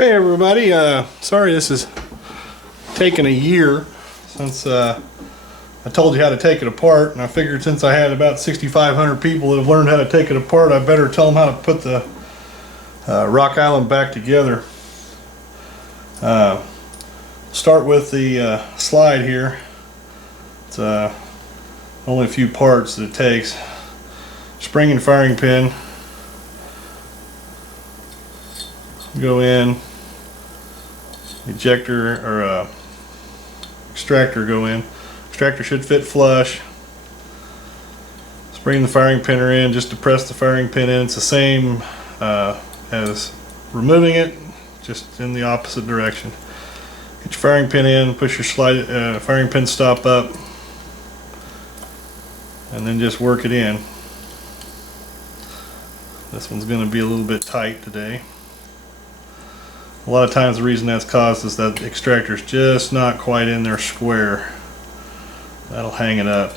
Okay, everybody, sorry this is taking a year since I told you how to take it apart, and I figured since I had about 6,500 people that have learned how to take it apart, I better tell them how to put the Rock Island back together. Start with the slide here. It's only a few parts that it takes. Spring and firing pin go in, ejector or extractor go in. Extractor should fit flush. Spring the firing pin are in, just to press the firing pin in. It's the same as removing it, just in the opposite direction. Get your firing pin in, push your firing pin stop up, and then just work it in. This one's going to be a little bit tight today. A lot of times the reason that's caused is that the extractor's just not quite in there square. That'll hang it up.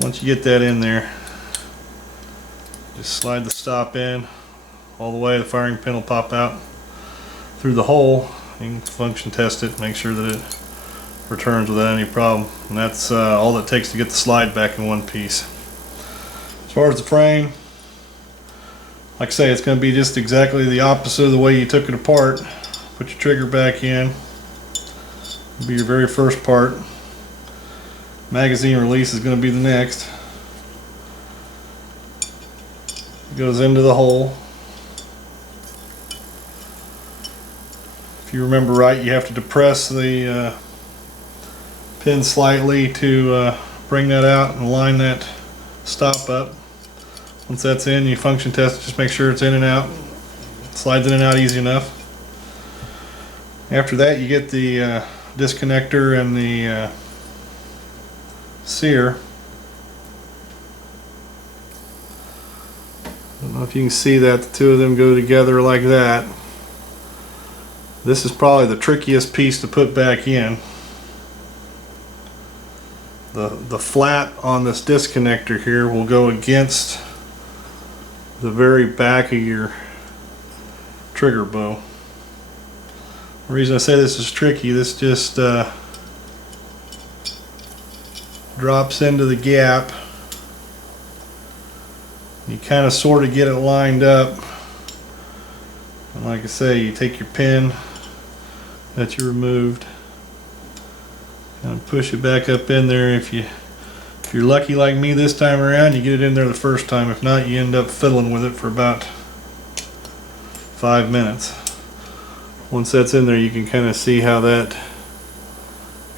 Once you get that in there, just slide the stop in all the way. The firing pin will pop out through the hole. You can function test it, make sure that it returns without any problem. And that's all it takes to get the slide back in one piece. As far as the frame, like I say, it's going to be just exactly the opposite of the way you took it apart. Put your trigger back in. It'll be your very first part. Magazine release is going to be the next. It goes into the hole. If you remember right, you have to depress the pin slightly to bring that out and line that stop up. Once that's in, you function test it, just make sure it's in and out. Slides in and out easy enough. After that, you get the disconnector and the Sear. I don't know if you can see that, the two of them go together like that. This is probably the trickiest piece to put back in. The flat on this disconnector here will go against the very back of your trigger bow. The reason I say this is tricky, this just drops into the gap. You kind of sort of get it lined up, and like I say, you take your pin that you removed and push it back up in there. If you're lucky like me this time around, you get it in there the first time. If not, you end up fiddling with it for about 5 minutes. Once that's in there, you can kind of see how that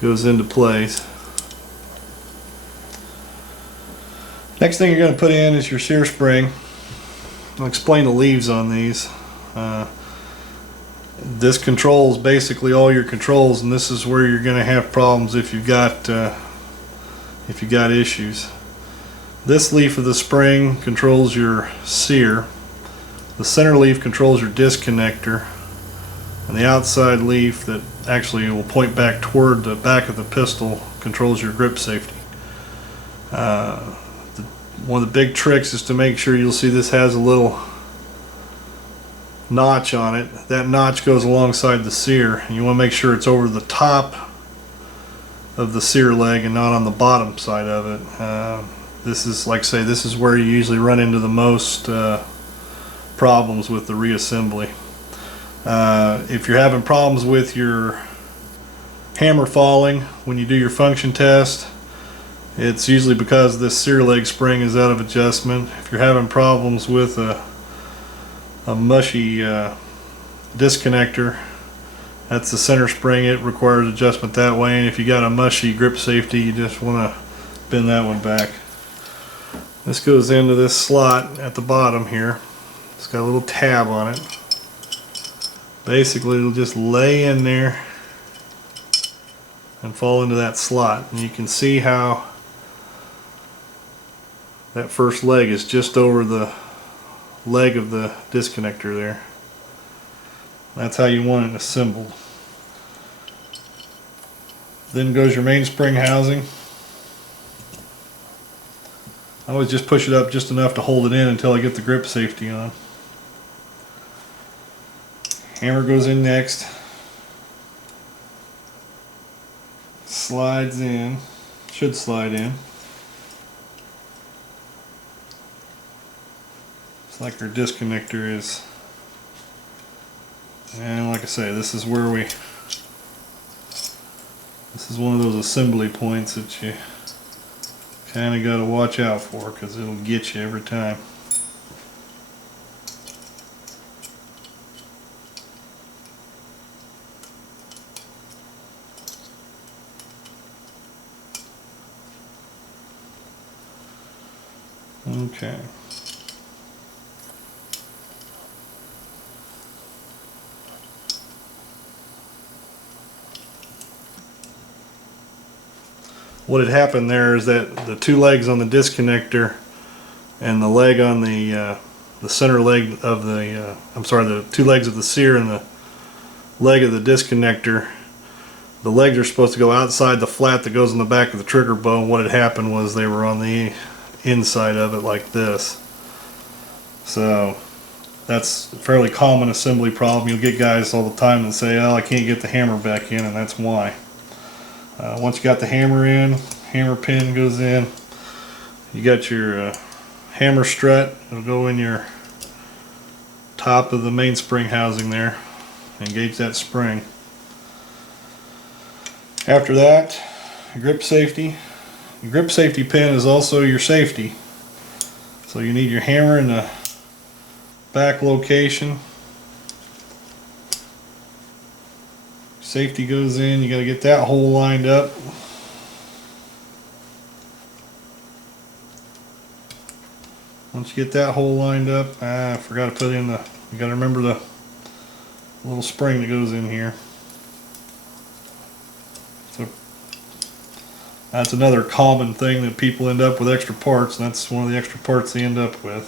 goes into place. Next thing you're going to put in is your Sear spring. I'll explain the leaves on these. This controls basically all your controls, and this is where you're going to have problems if you've got issues. This leaf of the spring controls your Sear. The center leaf controls your disconnector, and the outside leaf that actually will point back toward the back of the pistol controls your grip safety. One of the big tricks is to make sure, you'll see this has a little notch on it. That notch goes alongside the Sear, and you want to make sure it's over the top of the Sear leg and not on the bottom side of it. This is, like I say, this is where you usually run into the most problems with the reassembly. If you're having problems with your hammer falling when you do your function test, it's usually because this Sear leg spring is out of adjustment. If you're having problems with a mushy disconnector, that's the center spring, it requires adjustment that way. And if you got a mushy grip safety, you just want to bend that one back. This goes into this slot at the bottom here. It's got a little tab on it. Basically, it'll just lay in there and fall into that slot. And you can see how that first leg is just over the leg of the disconnector there. That's how you want it assembled. Then goes your mainspring housing. I always just push it up just enough to hold it in until I get the grip safety on. Hammer goes in next. Slides in. Should slide in. It's like our disconnector is. And like I say, this is where this is one of those assembly points that you kind of got to watch out for, because it'll get you every time. Okay. What had happened there is that the two legs on the disconnector and the leg on the center leg of the the two legs of the Sear and the leg of the disconnector, the legs are supposed to go outside the flat that goes in the back of the trigger bow. What had happened was they were on the inside of it like this. So that's a fairly common assembly problem. You'll get guys all the time that say, oh, I can't get the hammer back in, and that's why. Once you got the hammer in, hammer pin goes in, you got your hammer strut. It'll go in your top of the mainspring housing there. Engage that spring. After that, your grip safety. Your grip safety pin is also your safety. So you need your hammer in the back location. Safety goes in, you got to get that hole lined up. Once you get that hole lined up, I forgot to put in the, you got to remember the little spring that goes in here. So that's another common thing that people end up with extra parts, and that's one of the extra parts they end up with.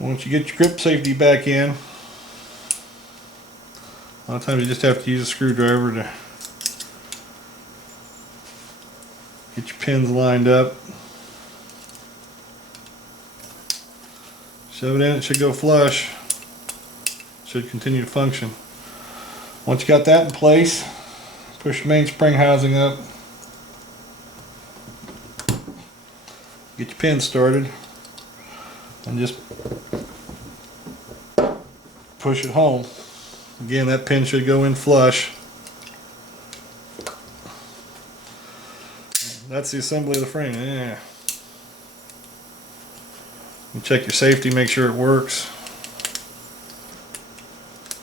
Once you get your grip safety back in, a lot of times you just have to use a screwdriver to get your pins lined up. Shove it in, it should go flush. Should continue to function. Once you got that in place, push the mainspring housing up. Get your pin started and just push it home. Again, that pin should go in flush. That's the assembly of the frame. Yeah. You check your safety, make sure it works.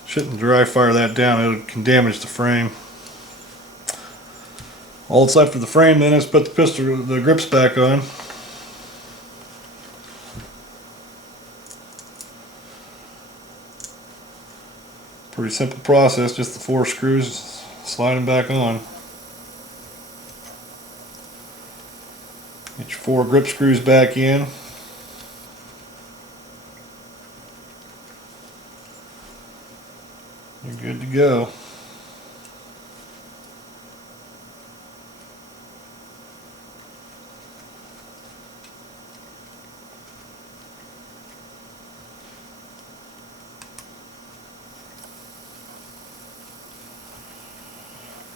Shouldn't dry fire that down, it can damage the frame. All that's left of the frame then is put the grips back on. Pretty simple process, just the 4 screws, slide them back on. Get your 4 grip screws back in. You're good to go.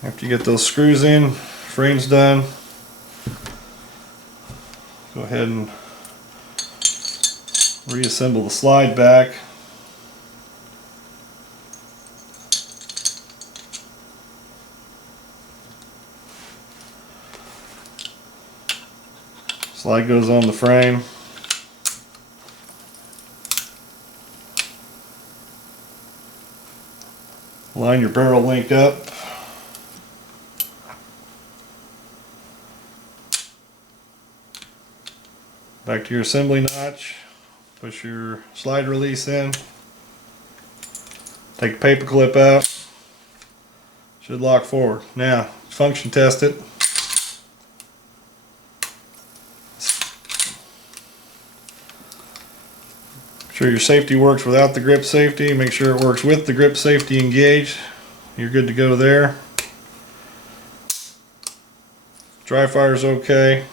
After you get those screws in, frame's done, go ahead and reassemble the slide back. Slide goes on the frame. Line your barrel link up. Back to your assembly notch. Push your slide release in. Take the paper clip out. Should lock forward. Now, function test it. Make sure your safety works without the grip safety. Make sure it works with the grip safety engaged. You're good to go there. Dry fire's okay.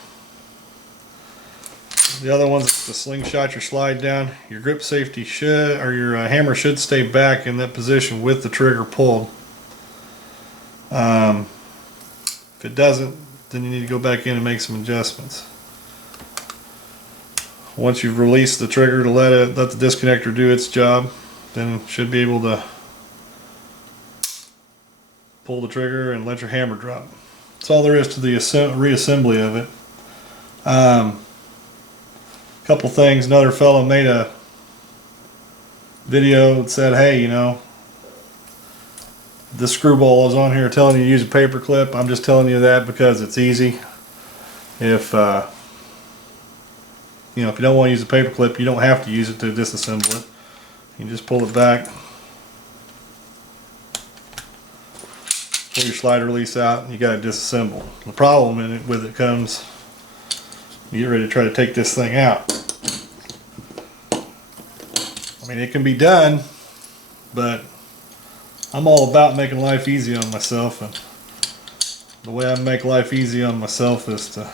The other one's to slingshot your slide down. Your grip safety should, or your hammer should stay back in that position with the trigger pulled. If it doesn't, then you need to go back in and make some adjustments. Once you've released the trigger to let the disconnector do its job, then it should be able to pull the trigger and let your hammer drop. That's all there is to the reassembly of it. Couple things. Another fellow made a video that said, hey, you know, this screwball is on here telling you to use a paper clip. I'm just telling you that because it's easy. If you know, if you don't want to use a paper clip, you don't have to use it to disassemble it. You just pull it back, pull your slide release out, and you got to disassemble. The problem with it comes, you get ready to try to take this thing out. I mean, it can be done, but I'm all about making life easy on myself, and the way I make life easy on myself is to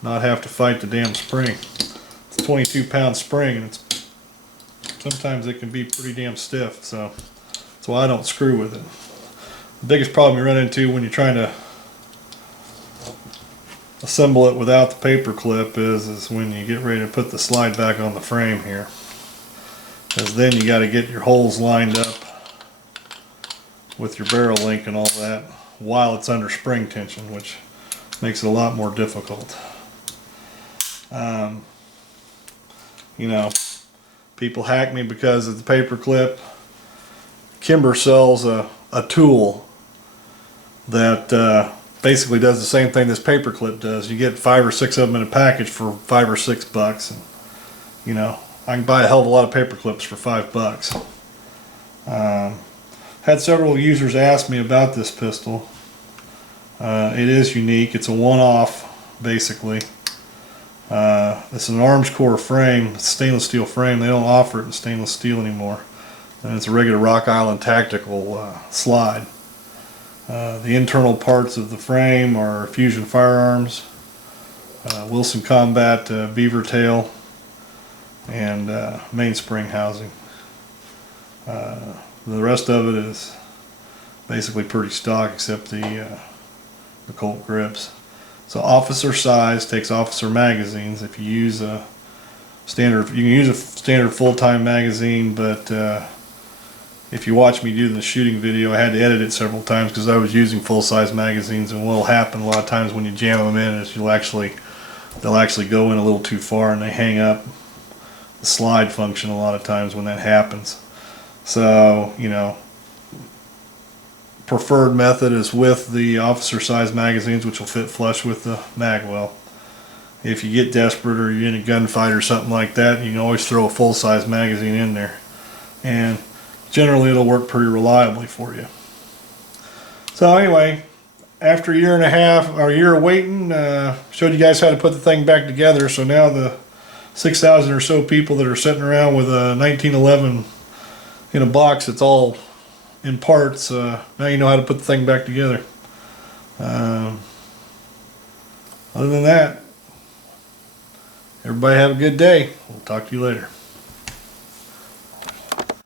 not have to fight the damn spring. It's a 22-pound spring, and sometimes it can be pretty damn stiff, so that's why I don't screw with it. The biggest problem you run into when you're trying to assemble it without the paper clip is when you get ready to put the slide back on the frame here, because then you got to get your holes lined up with your barrel link and all that while it's under spring tension, which makes it a lot more difficult. You know, people hack me because of the paper clip. Kimber sells a tool that basically does the same thing this paper clip does. You get 5 or 6 of them in a package for $5 or $6, and you know, I can buy a hell of a lot of paper clips for $5. Had several users ask me about this pistol. It is unique. It's a one-off, basically. It's an arms core frame, stainless steel frame. They don't offer it in stainless steel anymore. And it's a regular Rock Island tactical slide. The internal parts of the frame are Fusion Firearms, Wilson Combat beaver tail, and mainspring housing. The rest of it is basically pretty stock except the Colt grips. So officer size takes officer magazines. If you use a standard, you can use a standard full-time magazine, but if you watch me do the shooting video, I had to edit it several times because I was using full-size magazines, and what will happen a lot of times when you jam them in is they'll actually go in a little too far and they hang up the slide function a lot of times when that happens. So, you know, preferred method is with the officer size magazines, which will fit flush with the mag well. If you get desperate or you're in a gunfight or something like that, you can always throw a full-size magazine in there, and generally it'll work pretty reliably for you. So anyway, after a year and a half or a year of waiting, showed you guys how to put the thing back together. So now the 6,000 or so people that are sitting around with a 1911 in a box that's all in parts, now you know how to put the thing back together. Other than that, everybody have a good day. We'll talk to you later.